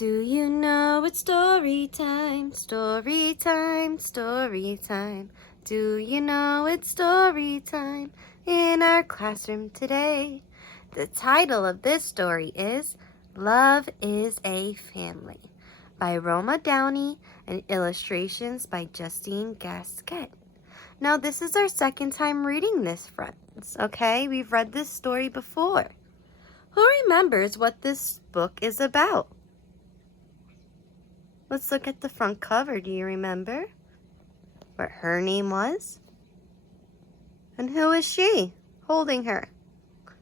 Do you know it's story time, story time, story time? Do you know it's story time in our classroom today? The title of this story is Love is a Family by Roma Downey and illustrations by Justine Gasquet. Now this is our second time reading this, friends, okay? We've read this story before. Who remembers what this book is about? Let's look at the front cover. Do you remember what her name was? And who is she holding her?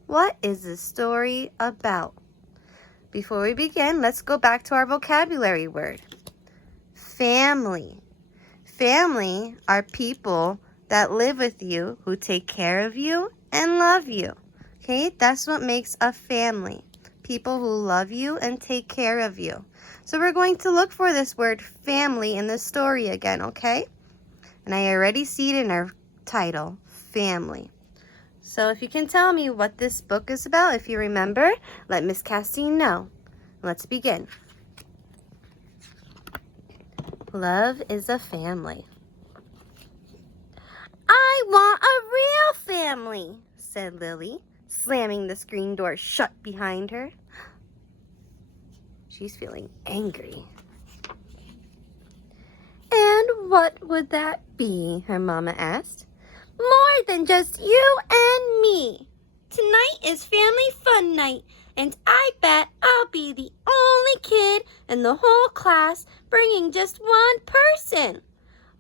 What is this story about? Before we begin, let's go back to our vocabulary word. Family. Family are people that live with you, who take care of you and love you. Okay, that's what makes a family. People who love you and take care of you. So we're going to look for this word family in the story again, okay? And I already see it in our title, family. So if you can tell me what this book is about, if you remember, let Miss Castine know. Let's begin. Love is a family. I want a real family, said Lily, slamming the screen door shut behind her. She's feeling angry. And what would that be? Her mama asked. More than just you and me. Tonight is family fun night, and I bet I'll be the only kid in the whole class bringing just one person.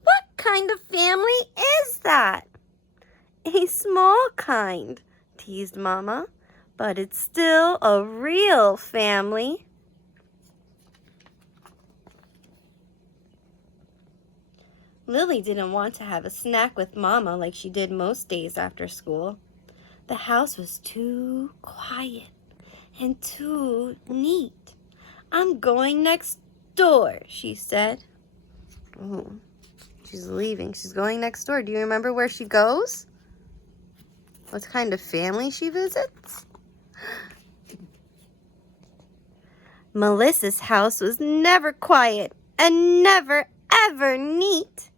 What kind of family is that? A small kind, teased Mama, but it's still a real family. Lily didn't want to have a snack with Mama like she did most days after school. The house was too quiet and too neat. I'm going next door, she said. Oh, she's leaving. She's going next door. Do you remember where she goes? What kind of family she visits? Melissa's house was never quiet and never, ever neat.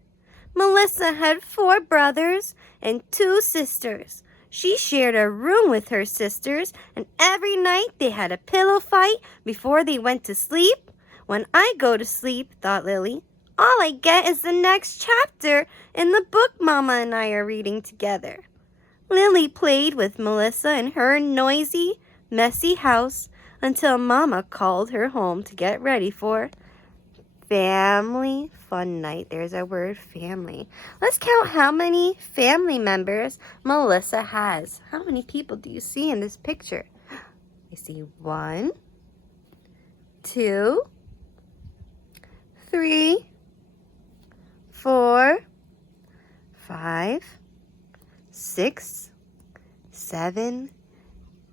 Melissa had 4 brothers and 2 sisters. She shared a room with her sisters, and every night they had a pillow fight before they went to sleep. When I go to sleep, thought Lily, all I get is the next chapter in the book Mama and I are reading together. Lily played with Melissa in her noisy, messy house until Mama called her home to get ready for family fun night. There's our word, family. Let's count how many family members Melissa has. How many people do you see in this picture? I see 1, 2, 3, 4, 5, 6, 7,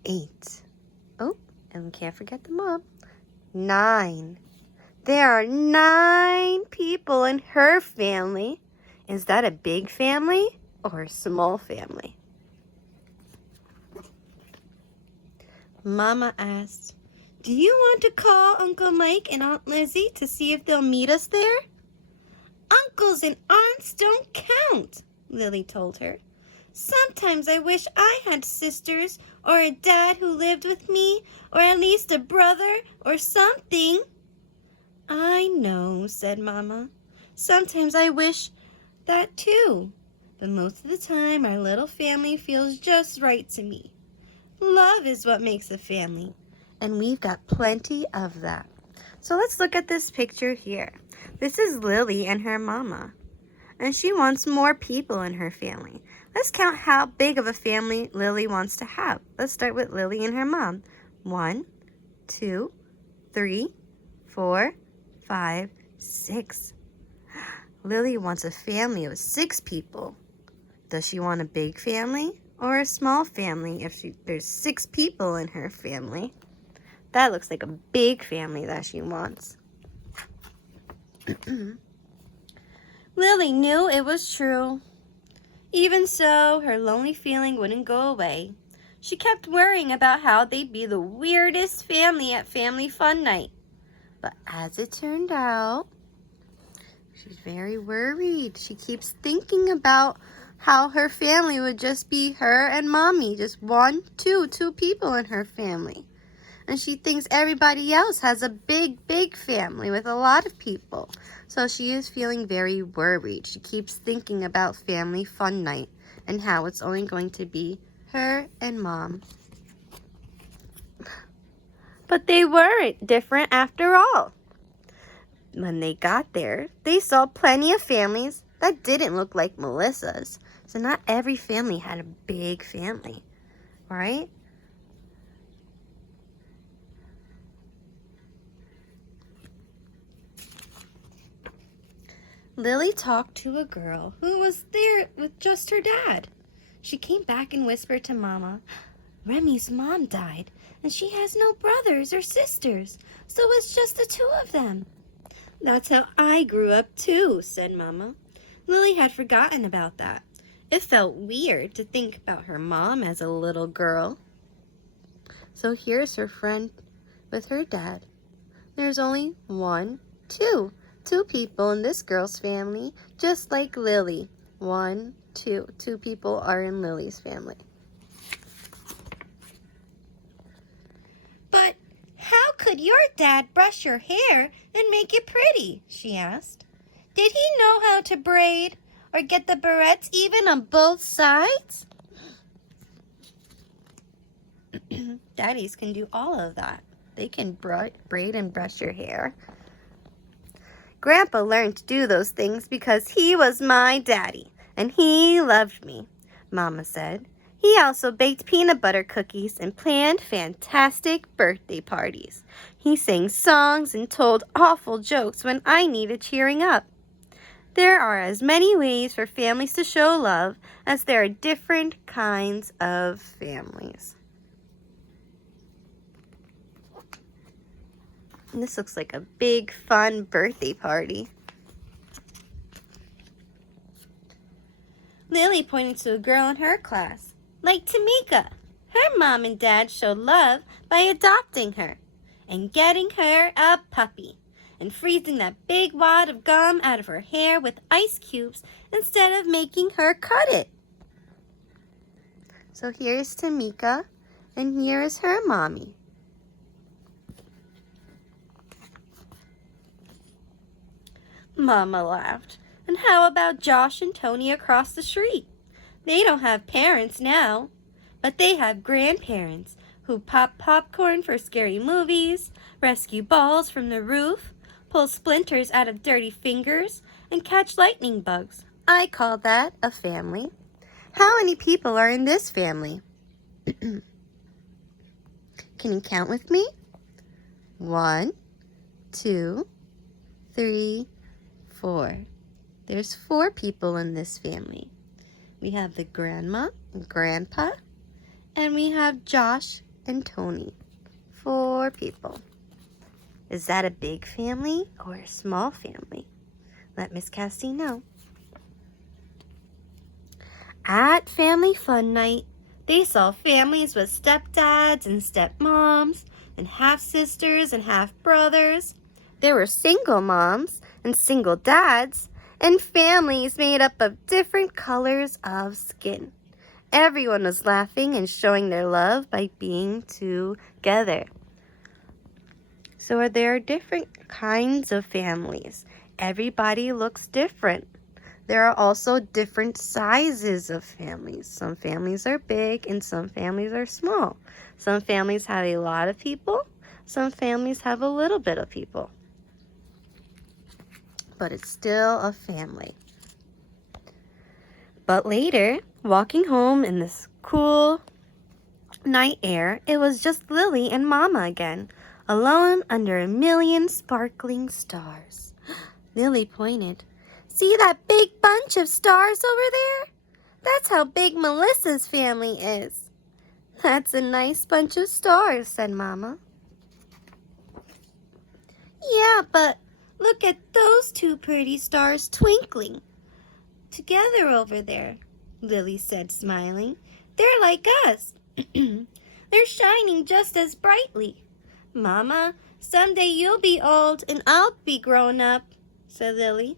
8. Oh, and we can't forget the mom. 9. There are 9 people in her family. Is that a big family or a small family? Mama asked, do you want to call Uncle Mike and Aunt Lizzie to see if they'll meet us there? Uncles and aunts don't count, Lily told her. Sometimes I wish I had sisters or a dad who lived with me, or at least a brother or something. I know, said Mama. Sometimes I wish that too, but most of the time our little family feels just right to me. Love is what makes a family, and we've got plenty of that. So let's look at this picture here. This is Lily and her mama, and she wants more people in her family. Let's count how big of a family Lily wants to have. Let's start with Lily and her mom. 1, 2, 3, 4, 5, 6. Lily wants a family of 6 people. Does she want a big family or a small family if there's 6 people in her family? That looks like a big family that she wants. Lily knew it was true. Even so, her lonely feeling wouldn't go away. She kept worrying about how they'd be the weirdest family at family fun night. But as it turned out, she's very worried. She keeps thinking about how her family would just be her and Mommy. Just two people in her family. And she thinks everybody else has a big family with a lot of people. So she is feeling very worried. She keeps thinking about family fun night and how it's only going to be her and Mom. But they weren't different after all. When they got there, they saw plenty of families that didn't look like Melissa's. So not every family had a big family, right? Lily talked to a girl who was there with just her dad. She came back and whispered to Mama, "Remy's mom died, and she has no brothers or sisters, so it's just the two of them." "That's how I grew up too," said Mama. Lily had forgotten about that. It felt weird to think about her mom as a little girl. So here's her friend with her dad. There's only two people in this girl's family, just like Lily. Two people are in Lily's family. "But how could your dad brush your hair and make it pretty?" she asked. "Did he know how to braid or get the barrettes even on both sides?" Daddies can do all of that. They can braid and brush your hair. "Grandpa learned to do those things because he was my daddy, and he loved me," Mama said. "He also baked peanut butter cookies and planned fantastic birthday parties. He sang songs and told awful jokes when I needed cheering up. There are as many ways for families to show love as there are different kinds of families." And this looks like a big, fun birthday party. Lily pointed to a girl in her class, like Tamika. Her mom and dad showed love by adopting her and getting her a puppy and freezing that big wad of gum out of her hair with ice cubes instead of making her cut it. So here's Tamika, and here is her mommy. Mama laughed. "And how about Josh and Tony across the street? They don't have parents now, but they have grandparents who pop popcorn for scary movies, rescue balls from the roof, pull splinters out of dirty fingers, and catch lightning bugs. I call that a family. How many people are in this family?" Can you count with me? 1, 2, 3, 4. There's 4 people in this family. We have the grandma and grandpa, and we have Josh and Tony. 4 people. Is that a big family or a small family? Let Miss Cassie know. At Family Fun Night, they saw families with stepdads and stepmoms, and half-sisters and half-brothers. There were single moms and single dads, and families made up of different colors of skin. Everyone was laughing and showing their love by being together. So there are different kinds of families. Everybody looks different. There are also different sizes of families. Some families are big and some families are small. Some families have a lot of people. Some families have a little bit of people. But it's still a family. But later, walking home in this cool night air, it was just Lily and Mama again, alone under a million sparkling stars. Lily pointed. "See that big bunch of stars over there? That's how big Melissa's family is." "That's a nice bunch of stars," said Mama. "Yeah, but look at those 2 pretty stars twinkling together over there," Lily said, smiling. "They're like us. They're shining just as brightly." Mama Someday you'll be old and I'll be grown up, said Lily.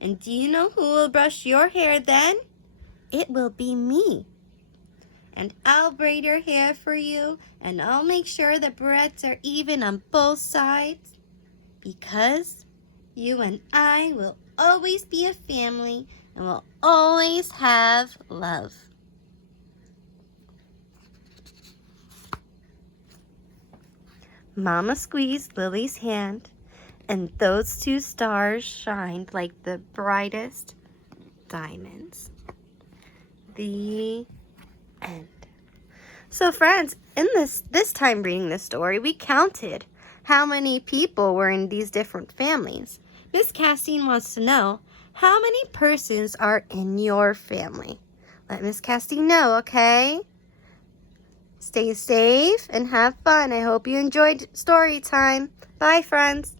And do you know who will brush your hair then? It will be me. And I'll braid your hair for you, and I'll make sure the braids are even on both sides. Because you and I will always be a family and will always have love. Mama squeezed Lily's hand, and those two stars shined like the brightest diamonds. The end. So friends, in this time reading this story, we counted how many people were in these different families. Miss Castine wants to know, how many persons are in your family? Let Miss Castine know, okay? Stay safe and have fun. I hope you enjoyed story time. Bye, friends.